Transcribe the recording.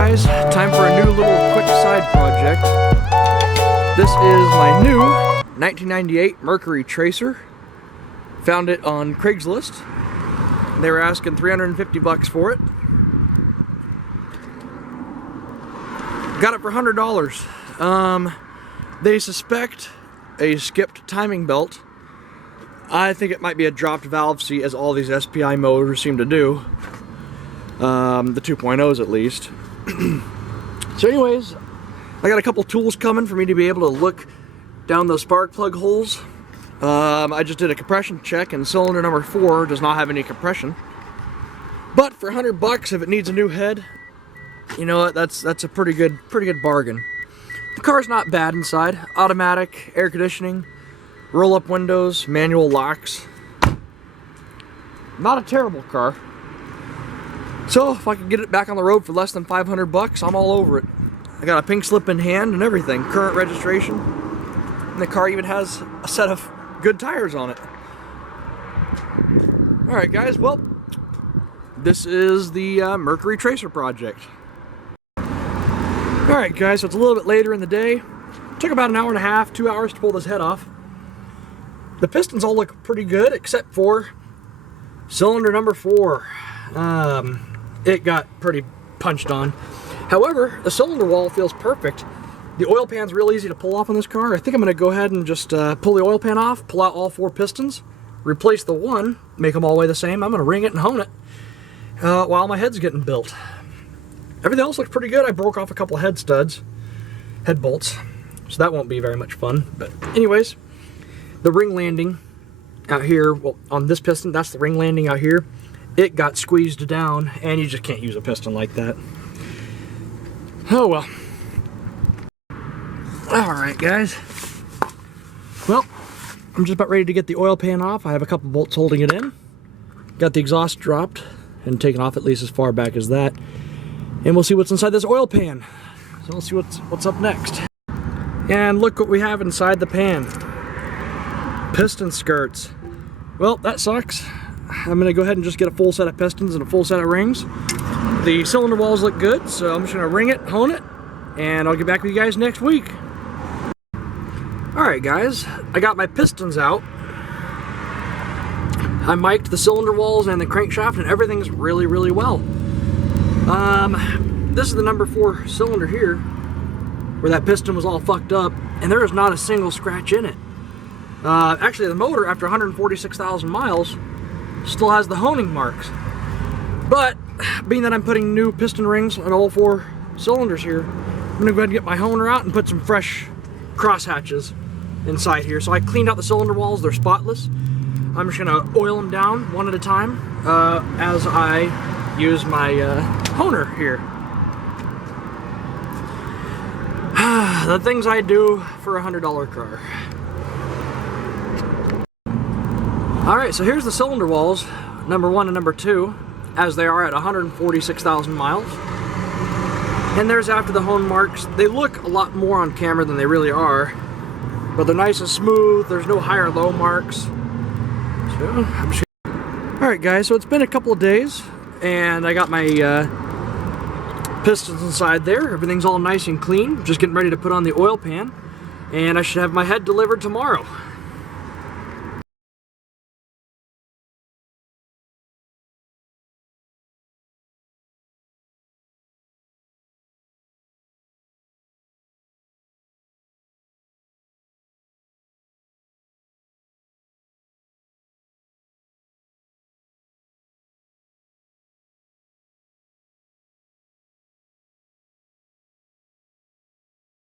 guys, time for a new little quick side project. This is my new 1998 Mercury Tracer. Found it on Craigslist. They were asking $350 for it. Got it for $100. They suspect a skipped timing belt. I think it might be a dropped valve seat, as all these SPI motors seem to do. The 2.0s at least. So anyways, I got a couple tools coming for me to be able to look down those spark plug holes. I just did a compression check, and cylinder number 4 does not have any compression. But for $100, if it needs a new head, you know what? That's a pretty good bargain. The car's not bad inside. Automatic, air conditioning, roll-up windows, manual locks. Not a terrible car. So if I can get it back on the road for less than $500, I'm all over it. I got a pink slip in hand and everything, current registration, and the car even has a set of good tires on it. Alright guys, well, this is the Mercury Tracer project. Alright guys, so it's a little bit later in the day. Took about an hour and a half, 2 hours to pull this head off. The pistons all look pretty good, except for cylinder number 4. It got pretty punched on. However, the cylinder wall feels perfect. The oil pan's real easy to pull off on this car. I think I'm going to go ahead and just pull the oil pan off, pull out all 4 pistons, replace the one, make them all weigh the same. I'm going to ring it and hone it while my head's getting built. Everything else looks pretty good. I broke off a couple head studs, head bolts, so that won't be very much fun. But anyways, the ring landing out here, well, on this piston, that's the ring landing out here. It got squeezed down, and you just can't use a piston like that. Oh well. Alright guys. Well, I'm just about ready to get the oil pan off. I have a couple bolts holding it in. Got the exhaust dropped and taken off at least as far back as that. And we'll see what's inside this oil pan. So we'll see what's up next. And look what we have inside the pan. Piston skirts. Well, that sucks. I'm gonna go ahead and just get a full set of pistons and a full set of rings. The cylinder walls look good, so I'm just gonna ring it, hone it, and I'll get back with you guys next week. Alright guys, I got my pistons out. I mic'd the cylinder walls and the crankshaft, and everything's really well. This is the number 4 cylinder here, where that piston was all fucked up, and there is not a single scratch in it. Actually, the motor, after 146,000 miles, still has the honing marks. But being that I'm putting new piston rings on all 4 cylinders here, I'm gonna go ahead and get my honer out and put some fresh cross hatches inside here. So I cleaned out the cylinder walls, they're spotless. I'm just gonna oil them down one at a time as I use my honer here. The things I do for a $100 car. Alright, so here's the cylinder walls, number 1 and number 2, as they are at 146,000 miles. And there's after the hone marks. They look a lot more on camera than they really are, but they're nice and smooth. There's no high or low marks. So, alright guys, so it's been a couple of days, and I got my pistons inside there. Everything's all nice and clean. Just getting ready to put on the oil pan, and I should have my head delivered tomorrow.